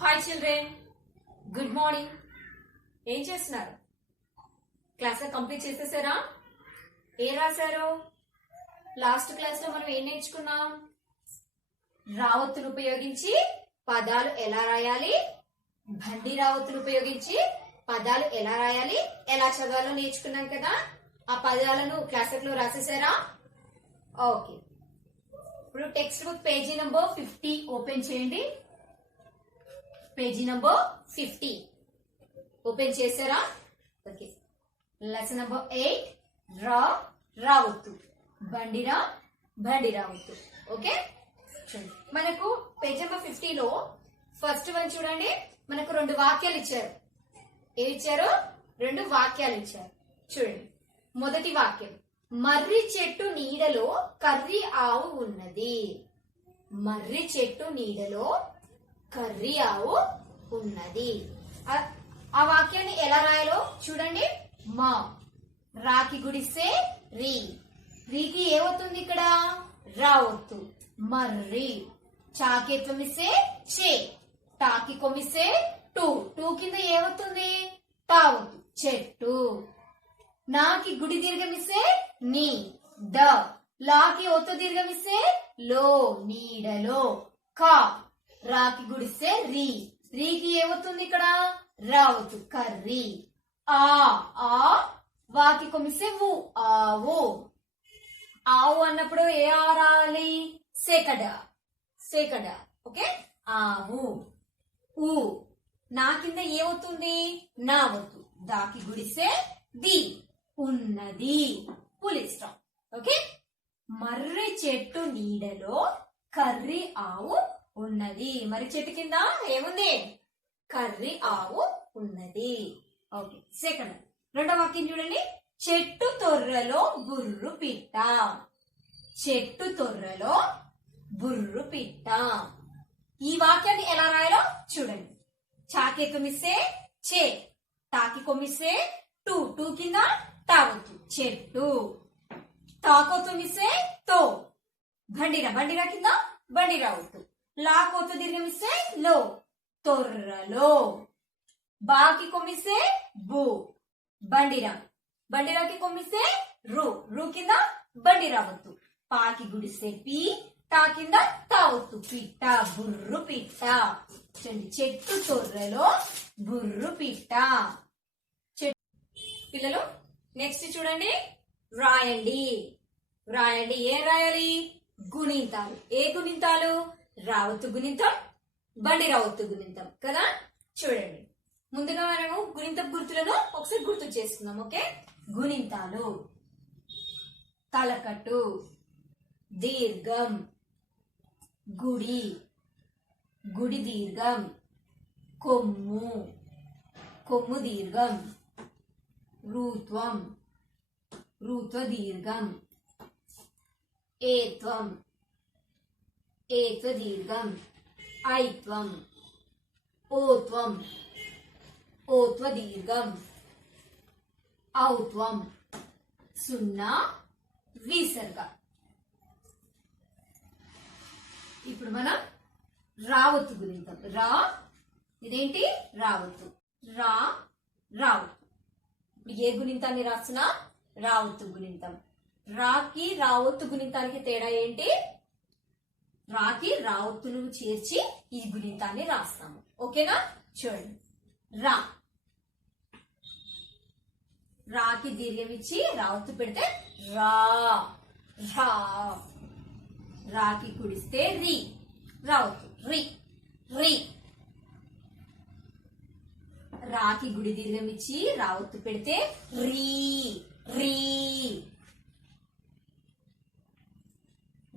Hi children, good morning. ఏం చేస్తున్నారు? Class complete చేసేసారా? ఏం రాశారు? లాస్ట్ క్లాస్ లో మనం ఏం నేర్చుకున్నాం? రావత్తులు ఉపయోగించి పదాలు ఎలా రాయాలి, బండి రావత్తులు ఉపయోగించి పదాలు ఎలా రాయాలి, ఎలా చదవాలో నేర్చుకున్నాం కదా. ఆ పదాలను క్లాస్ లో రాసేసారా? ఓకే. ఇప్పుడు text book page number 50 open చేయండి. పేజీ నంబర్ 50 ఓపెన్ చేశారా? ఓకే. లెసన్ నంబర్ 8 రావత్తు, బండిరా బండి రావత్తు. ఓకే, మనకు పేజ్ నంబర్ 50 లో ఫస్ట్ వన్ చూడండి. మనకు రెండు వాక్యాలు ఇచ్చారు. ఏమి ఇచ్చారు? రెండు వాక్యాలు ఇచ్చారు. చూడండి, మొదటి వాక్యం, మర్రి చెట్టు నీడలో కర్రీ ఆవు ఉన్నది. మర్రి చెట్టు నీడలో కర్రీ ఆవు ఉన్నది. ఆ వాక్యాన్ని ఎలా రాయాలో చూడండి. మా రాకి గుడిస్తే రీ, రీకి ఏమవుతుంది ఇక్కడ? రావత్తు. మర్రి చాకి కొమిస్తే చే, టాకి కొమిస్తే టూ, టూ కింద ఏమవుతుంది? తావత్తు, చెట్టు. నాకి గుడి దీర్ఘమిస్తే నీ, ద. లాకి ఒత్తు దీర్ఘమిస్తే లో, నీడలో. కా రాకి గుడిస్తే రీ, రీకి ఏమవుతుంది ఇక్కడ? రావత్తు, కర్రీ. ఆ వాకి కొమిస్తే వు, ఆవు. ఆవు అన్నప్పుడు ఏ ఆ రావాలి? సేకడ, సేకడ. ఓకే, ఆవు. ఊ నా కింద ఏమవుతుంది? నా వత్తు, దాకి గుడిస్తే ది, ఉన్నది. పులి స్టాప్. ఓకే, మర్రి చెట్టు నీడలో కర్రీ ఆవు ఉన్నది. మర్రి చెట్టు కింద ఏముంది? కర్రీ ఆవు ఉన్నది. ఓకే, సెకండ్ రెండో వాక్యం చూడండి. చెట్టు తొర్రలో బుర్రు పిట్ట. చెట్టు తొర్రలో బుర్రు పిట్ట. ఈ వాక్యాన్ని ఎలా రాయాలో చూడండి. చాకి కొమిస్తే చే, టాకి కొమిస్తే టూ, టూ కింద తావత్తు, చెట్టు. తాకో తుమిస్తే తో, బండిరా, బండిరా కింద బండి రావద్దు. లాకోతు దీర్ఘమిస్తే లో, తొర్రలో. బాకి కొమ్మిస్తే బు, బండిరా, బండిరాకి కొమ్మిస్తే రు, రు కింద బండి రావద్దు. పాకి గుడిస్తే పి, టా కింద తావత్తు, పిట్ట, బుర్రు పిట్ట. చెట్టు తొర్రలో బుర్రు పిట్ట. పిల్లలు నెక్స్ట్ చూడండి. రాయండి, రాయండి. ఏం రాయాలి? గుణింతాలు. ఏ గుణింతాలు? రావత్తు గుణింతం, బండి రావత్తు గుణింతం కదా. చూడండి, ముందుగా మనము గుణింతం గుర్తులను ఒకసారి గుర్తు చేసుకుందాం. ఓకే, గుణింతాలు. తలకట్టు, దీర్ఘం, గుడి, గుడి దీర్ఘం, కొమ్ము, కొమ్ము దీర్ఘం, రూత్వం, రూత్వ దీర్ఘం, ఏత్వం, ఏత్వ దీర్ఘం, ఐత్వం, ఓత్వం, ఓత్వ దీర్ఘం, ఔత్వం, సున్నా, విసర్గ. ఇప్పుడు మనం రావత్తు గుణింతం. రా, ఇదేంటి? రావత్తు. రా, రావత్తు. ఇప్పుడు ఏ గుణింతాన్ని రాస్తున్నా? రావత్తు గుణింతం. రాకి రావత్తు గుణింతానికి తేడా ఏంటి? రాకి రావత్తును చేర్చి ఈ గుణింతాన్ని రాస్తాము. ఓకేనా? చూడండి, రా, రాకి దీర్ఘం ఇచ్చి రావత్తు పెడితే రా, రా. రాకి కుడిస్తే రి, రావత్తు, రి, రి. రాకి గుడి దీర్ఘం ఇచ్చి రావత్తు పెడితే రీ, రీ.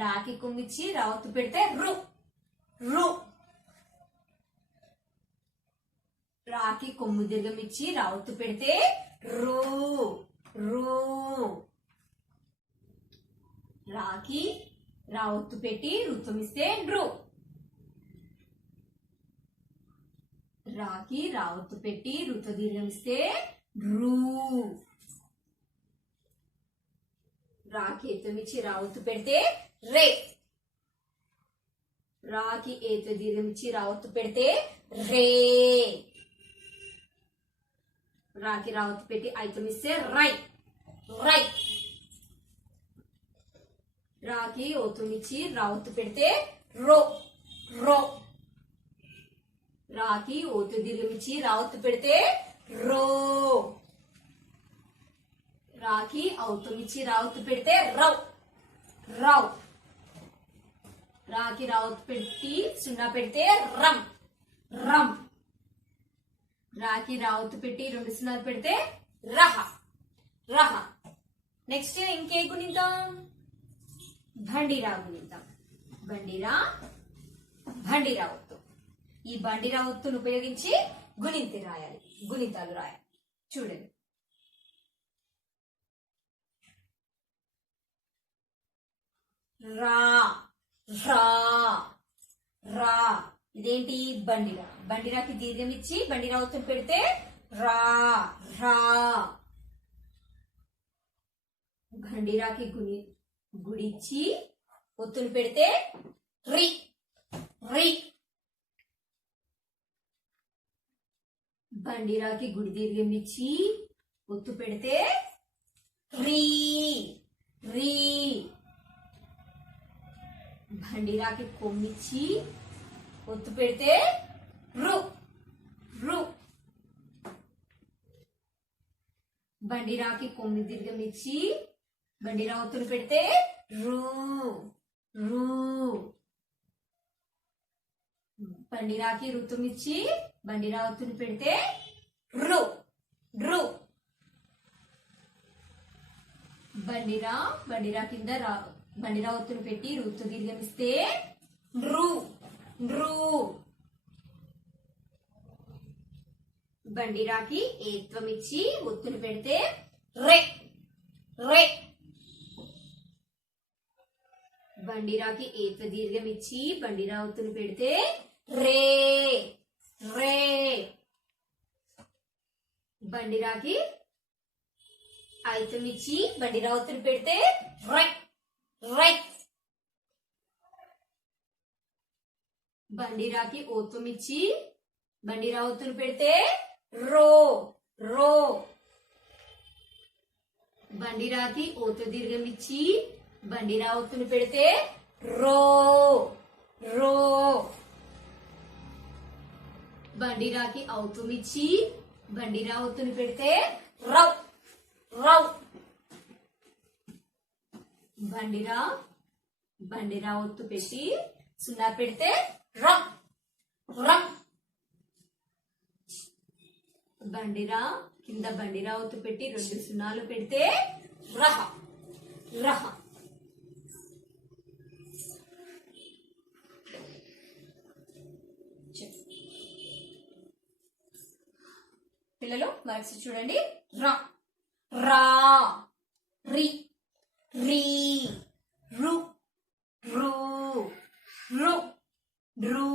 రాకి కొమ్మిచ్చి రావత్తు పెడితే రు, రు. రాకి కొమ్ము దీర్ఘం ఇచ్చి రావత్తు పెడితే రూ, రూ. రాకి రావత్తు పెట్టి రుత్వం ఇస్తే డ్రు. రాకి రావత్తు పెట్టి రుత్వ దీర్ఘం ఇస్తే డ్రూ. రాకి ఎత్తుమిచ్చి రావత్తు పెడితే రే. రాకి ఏతో దీర్ఘం ఇచ్చి రావత్తు పెడితే రే. రాకి రావత్తు పెట్టి ఐతం ఇస్తే రై. రై. రాకి ఓతునిచ్చి రావత్తు పెడితే రో. రో. రాకి ఓతు దీర్ఘం ఇచ్చి రావత్తు పెడితే రో. రాకి ఔతుమిచ్చి రావత్తు పెడితే రౌ. రౌ. రాకి రావత్తు పెట్టి సున్నా పెడితే రమ్. రమ్. రాకి రావత్తు పెట్టి 2 సున్నాలు పెడితే రహ. రహ. నెక్స్ట్ ఇంకే గుణితం? బండిరా గుణితం. బండిరా బండిరా ఒత్తు. ఈ బండిరా ఒత్తును ఉపయోగించి గుణితాలు రాయాలి. చూడండి. రా. రా. రా. ఇదేంటి? బండిరా. బండిరాకి దీర్ఘం ఇచ్చి బండిరా ఒత్తును పెడితే రా. రా. బండిరాకి గుడిచ్చి ఒత్తును పెడితే రి. రి. బండిరాకి గుడి దీర్ఘం ఇచ్చి ఒత్తు పెడితే రీ. రీ. బండిరాకి కొమ్మిచ్చి ఒత్తు పెడితే రు. రు. బండిరాకి కొమ్మి దీర్ఘం ఇచ్చి బండిరా ఒత్తును పెడితే రు. రు. బండిరాకి ఋతుమిచ్చి బండిరా ఒత్తును పెడితే రు. రు. బండిరా కింద బండిరా ఒత్తును పెట్టి ఋతు దీర్ఘం ఇస్తే రు. రు. బండిరాకి ఏత్వం ఇచ్చి ఒత్తును పెడితే రే. రే. బండిరాకి ఏత్వ దీర్ఘం ఇచ్చి బండిరా ఒత్తును పెడితే రే. రే. బండిరాకి ఐతం ఇచ్చి బండిరా ఒత్తును పెడితే రై. రై. బండిరాకి ఓత్వం ఇచ్చి బండిరా ఒత్తును పెడితే రో. రో. బండిరాకి ఓత్వ దీర్ఘం ఇచ్చి బండిరా ఒత్తును పెడితే రో. రో. బండిరాకి ఔతుమిచ్చి బండిరా ఒత్తును పెడితే రౌ. రౌ. బండిరా ఒత్తు పెట్టి సున్నా పెడితే రమ్. రమ్. బండిరా కింద బండిరా ఒత్తు పెట్టి 2 సున్నాలు పెడితే రహ. రహ. పిల్లలు మరొకసారి చూడండి. రా. రా. రి. రీ. రు. రు. రు. రు.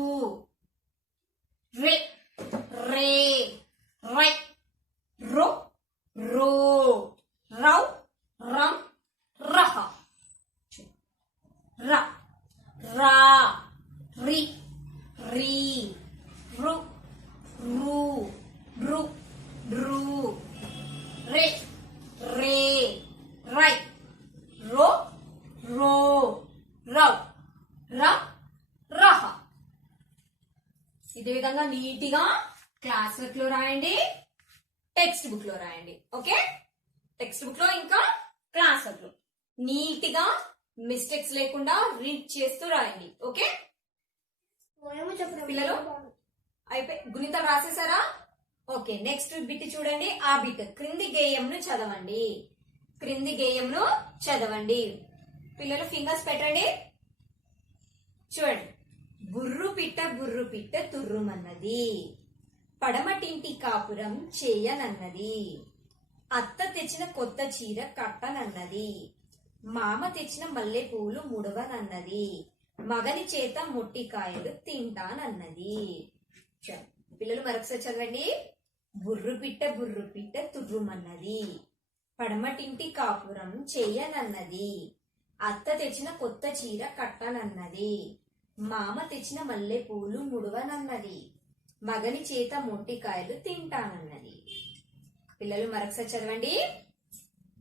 రే. రే. రై. రో. రో. రౌ. రమ్. రహ. రా. రా. రి. రీ. రు. రు. రు. రు. రే. రే. రై. రో. రో. రౌ. ర. రహ. ఇదే విధంగా నీట్గా క్లాస్ వర్క్ లో రాయండి, టెక్స్ట్ బుక్ లో రాయండి. ఓకే, టెక్స్ట్ బుక్ లో ఇంకా క్లాస్ వర్క్ లో నీట్గా మిస్టేక్స్ లేకుండా రీడ్ చేస్తూ రాయండి. ఓకే పిల్లలు, అయిపోయి గుణితం రాసేసారా? ఓకే, నెక్స్ట్ బిట్ చూడండి. ఆ బిట్ క్రింది గేయంను చదవండి. క్రింది గేయంను చదవండి. పిల్లలు ఫింగర్స్ పెట్టండి. చూడండి. బుర్రు పిట్ట తుర్రుమన్నది, పడమటింటి కాపురం చేయనన్నది, అత్త తెచ్చిన కొత్త చీర కట్టనన్నది, మామ తెచ్చిన మల్లె పూలు ముడవనన్నది, మగని చేత మొట్టికాయలు తింటానన్నది. పిల్లలు మరొకసారి చదవండి. బుర్రు పిట్ట తుర్రుమన్నది, పడమటింటి కాపురం చేయనన్నది, అత్త తెచ్చిన కొత్త చీర కట్టనన్నది, మామ తెచ్చిన మల్లె పూలు ముడవనన్నది. మగని చేత మొట్టికాయలు తింటానన్నది. పిల్లలు మరొకసారి చదవండి.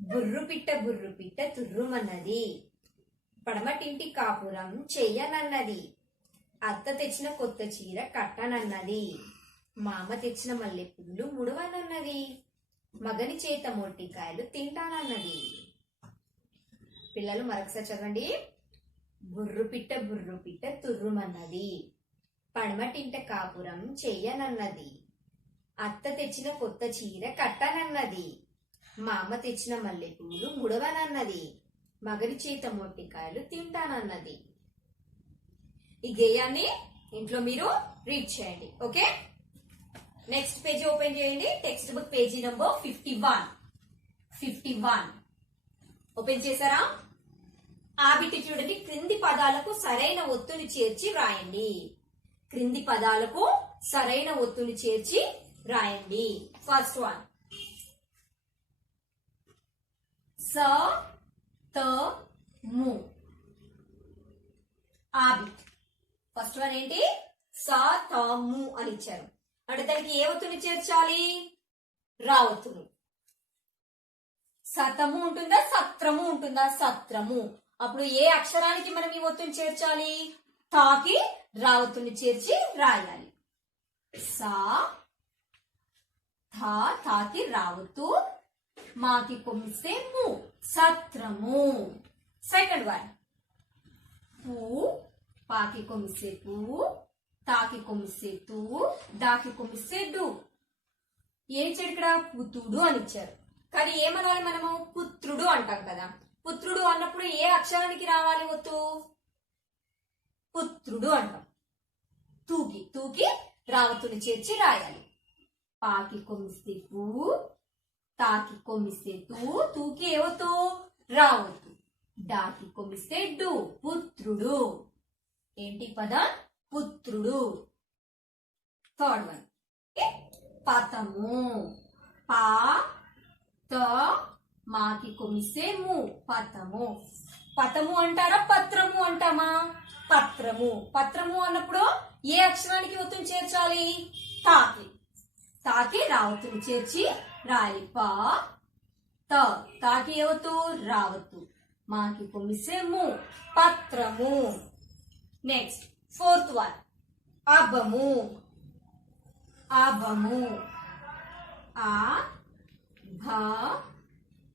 బుర్రు పిట్ట తుర్రుమన్నది. పడమటింటి కాపురం చెయ్యనన్నది. అత్త తెచ్చిన కొత్త చీర కట్టనన్నది. మామ తెచ్చిన మల్లె పూలు ముడవనన్నది. మగని చేత మొట్టికాయలు తింటానన్నది. పిల్లలు మరొకసారి చదవండి. బుర్రు పిట్ట తుర్రుమన్నది. పడమటింట కాపురం చెయ్యనన్నది. అత్త తెచ్చిన కొత్త చీర కట్టనన్నది. మామ తెచ్చిన మల్లెపూలు ముడవనన్నది. మగని చేత మొట్టికాయలు తింటానన్నది. ఈ గేయాన్ని ఇంట్లో మీరు రీడ్ చేయండి. ఓకే, నెక్స్ట్ పేజీ ఓపెన్ చేయండి. Text book page number 51 open చేశారా? ఆ బిట్ చూడండి. క్రింది పదాలకు సరైన ఒత్తుని చేర్చి వ్రాయండి. క్రింది పదాలకు సరైన ఒత్తుని చేర్చి రాయండి. ఫస్ట్ వన్ స త ము. ఆ బిట్ ఫస్ట్ వన్ ఏంటి? స త ము అని ఇచ్చారు. అంటే దానికి ఏ ఒత్తుని చేర్చాలి? రా ఒత్తుని. సతము ఉంటుందా సత్రము ఉంటుందా? సత్రము. అప్పుడు ఏ అక్షరానికి మనం ఈ ఒత్తుని చేర్చాలి? తాకి రా ఒత్తుని చేర్చి రాయాలి. సా థా తాకి రావత్తు, మాకి కొమ్మిస్తే ము, సత్రము. సెకండ్ వన్ పూ, పాకి కొమ్మిస్తే పూ, తాకి కొమ్మిస్తే తూ, డాకి కొమ్మిస్తే డు. ఏం ఇచ్చాడు ఇక్కడ? పుతుడు అని ఇచ్చారు. కానీ ఏమనాలి మనము? పుత్రుడు అంటాం కదా. పుత్రుడు అన్నప్పుడు ఏ అక్షరానికి రావాలి ఒత్తు? పుత్రుడు అంటాం. తూకి రావతుని చేర్చి రాయాలి. పాకి కొమ్మిస్తే పూ, తాకి కొమ్మిస్తే తూ, తూకి ఏవతు? రావతు. డాకి కొమ్మిస్తే డు, పుత్రుడు. ఏంటి పదం? పుత్రుడు. థర్డ్ వన్ పతము. పా త మాకి కొమ్మిస్తే ము, పతము. పతము అంటారా పత్రము అంటామా? పత్రము. పత్రము అన్నప్పుడు ఏ అక్షరానికి ఒత్తుని చేర్చాలి? తాకి. తాకి రావత్తుని చేర్చి రాయాలి. పా త, తాకి ఏవత్తు? రావత్తు. మాకి కొమ్మిస్తే ము, పత్రము. నెక్స్ట్ ఫోర్త్ వన్ అభము. అభము. ఆ భ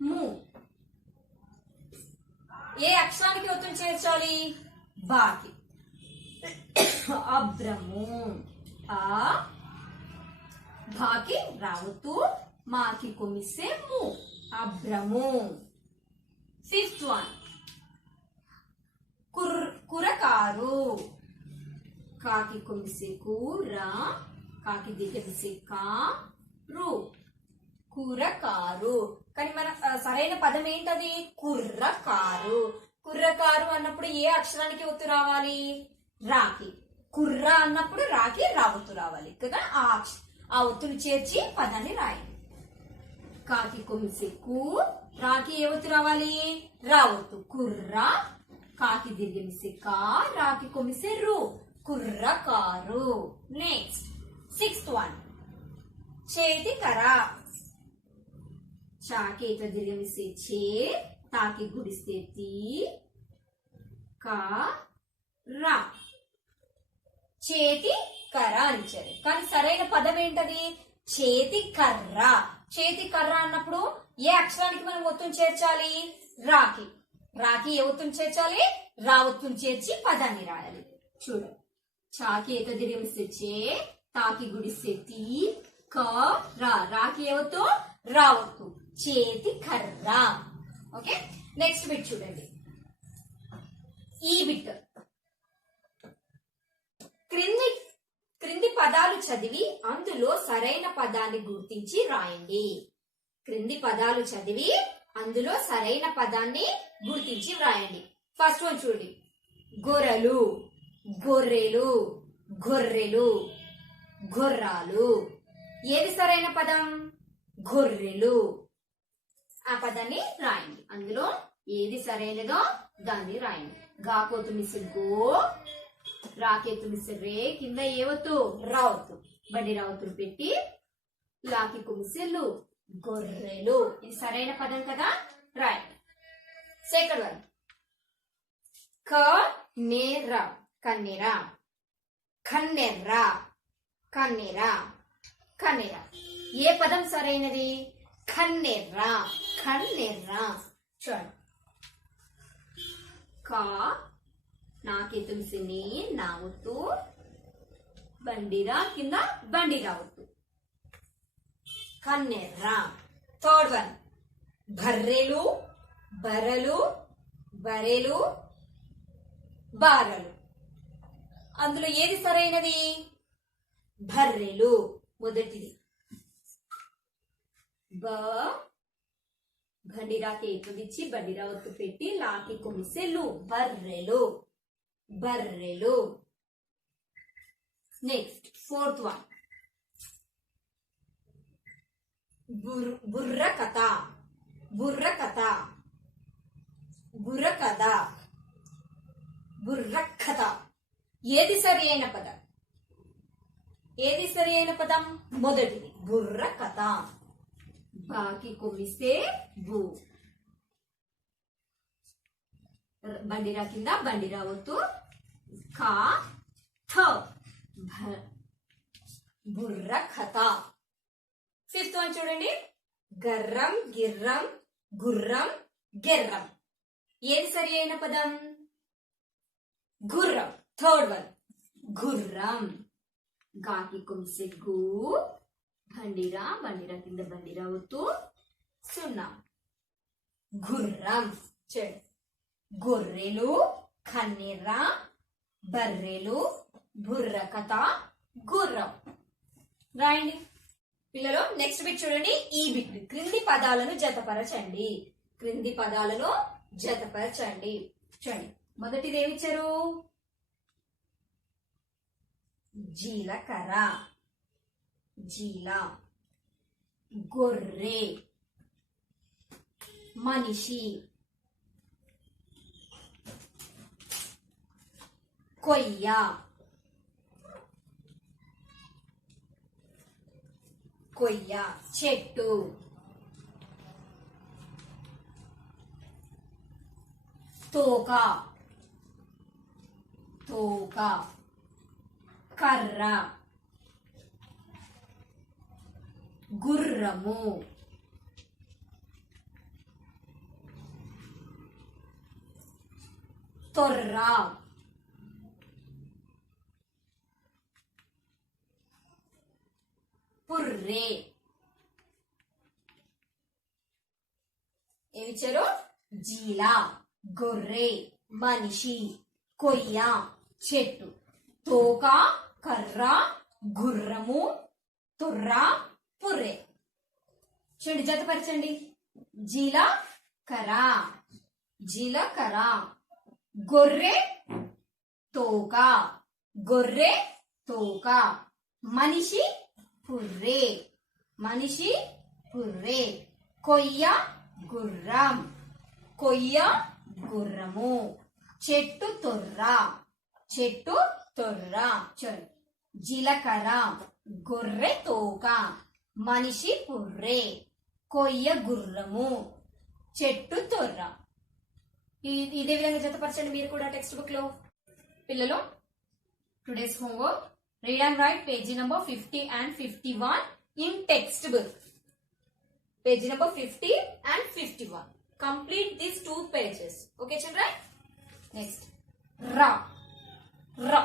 ము. ఏ అక్షరానికి ఒత్తుని చేర్చాలి? బాకి. అభ్రము. ఆ భాకి రావత్తు, మాకి కొమ్మిస్తే ము, అభ్రము. Fifth one కురకారు. కాకి కొమ్మిస్తే కూర, కాకి దిగమిసే కా రు, కురకారు. కానీ మన సరైన పదం ఏంటది? కుర్రకారు. కుర్రకారు అన్నప్పుడు ఏ అక్షరానికి ఒత్తు రావాలి? రాకి. కుర్ర అన్నప్పుడు రాకి రావత్తు రావాలి కదా. ఆ ఒత్తుని చేర్చి పదాన్ని రాయండి. కాకి కొమ్మిసే కు, రాకి ఏ ఒత్తు రావాలి? రావత్తు. కుర్ర. కాకి దిగమిసే కా, రాకి కొమ్మిసే రు, కుర్రకారు. నెక్స్ట్ సిక్స్త్ వన్ చేతి కర. చాకి ఇట్లా దిగమిస్తే చే, తాకి గుడిస్తే తీ, కా రా. చేతి కర్ర అనిచ్చారు. కానీ సరైన పదం ఏంటది? చేతి కర్ర. చేతి కర్ర అన్నప్పుడు ఏ అక్షరానికి మనం ఒత్తుని చేర్చాలి? రాకి. రాకి ఏ ఒత్తుని చేర్చాలి? రా ఒత్తుని చేర్చి పదాన్ని రాయాలి. చూడు. చాకి ఏక దిగమిస్తే చే, తాకి గుడిస్తే తీ, క రా. రాకి ఏ ఒత్తు? రావత్తు. చేతి కర్ర. ఓకే, నెక్స్ట్ బిట్ చూడండి. ఈ బిట్ క్రింది పదాలు చదివి అందులో సరైన పదాన్ని గుర్తించి రాయండి. క్రింది పదాలు చదివి అందులో సరైన పదాన్ని గుర్తించి వ్రాయండి. ఫస్ట్ వన్ చూడండి. గొర్రెలు, గొర్రెలు, గొర్రెలు, గుర్రాలు. ఏది సరైన పదం? గొర్రెలు. ఆ పదాన్ని రాయండి. అందులో ఏది సరైనదో దాన్ని రాయండి. గాకోతు మిస్ గో, రాకే తులిసి రే కింద ఏవత్తు రావత్తు బండి రావత్తులు పెట్టి లాకి కుమిసెలు గొర్రెలు. ఇది సరైన పదం కదా, రైట్. సెకండ్ వన్ కన్నెర్ర కన్నెర కన్నెర్ర కన్నెర కన్నెర. ఏ పదం సరైనది? కన్నెర్ర కన్నెర్ర. చూడండి కా నాకే తులసిని నావుతూ బండిరా కింద బండి రావద్దు కన్నెర్ర. థర్డ్ వన్ బర్రెలు బర్రెలు బరెలు బారలు. అందులో ఏది సరైనది? బర్రెలు మొదటిది. బండిరాకి ఏతుదిచ్చి బండిరా ఒత్తు పెట్టి లాకి కొమిసెలు బర్రెలు బర్రెలు. నెక్స్ట్ ఫోర్త్ వన్ బుర్ర కథ బుర్ర కథ బుర్ర కథ బుర్ర కథ. ఏది సరి అయిన పదం? ఏది సరి అయిన పదం? మొదటిది బుర్ర కథ. బాకి కొమ్మిస్తే బు బండిరా కింద బండిరా వత్తు కా థ బుర్ర కథ. ఫిఫ్త్ వన్ చూడండి గర్రం గిర్రం గుర్రం గెర్రం. ఏది సరి అయిన పదం? గుర్రం. థర్డ్ వన్ గుర్రం. గాకి కొమ్మిస్తే గు బండిరా బండిరా కింద బండిరా వత్తు సున్నా గుర్రం. చూడండి గొర్రెలు కన్నెర్ర బర్రెలు బుర్ర కథ గుర్రం. రాయండి పిల్లలు. నెక్స్ట్ బిట్ చూడండి ఈ బిట్ క్రింది పదాలను జతపరచండి. క్రింది పదాలను జతపరచండి. చూడండి మొదటిది ఏమిచ్చారు? జీలకర్ర జీల గొర్రె మనిషి కొయ్య కొయ్య చెట్టు తోక తోక కర్ర గుర్రము తొర్ర పుర్రె. ఏమిచ్చారు? జీల గొర్రె మనిషి కొయ్య చెట్టు తోక కర్ర గుర్రము తొర్ర పుర్రె. చూడండి జతపరచండి. జీలకర్ర జీలకర్ర గొర్రె తోక గొర్రె తోక మనిషి పుర్రె మనిషి పుర్రె కొయ్య గుర్రం కొయ్య గుర్రము చెట్టు తొర్ర చెట్టు తొర్ర. చూడండి జీలకర్ర గొర్రె తోక మనిషి పుర్రె కొయ్య గుర్రము చెట్టు తొర్ర. ఇదే విధంగా జతపరచండి మీరు కూడా టెక్స్ట్ బుక్ లో. పిల్లలు today's homework read and right page number 50 and 51 in textbook. Page number 50 and 51. Complete these 2 pages. Okay children? Next. Ra. Ra.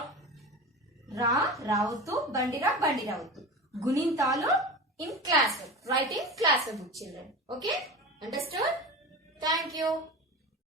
Ra. Ravuttu. Bandira. Bandiravuttu. Gunintalu in classroom. Write in classroom book children. Okay? Understood? Thank you.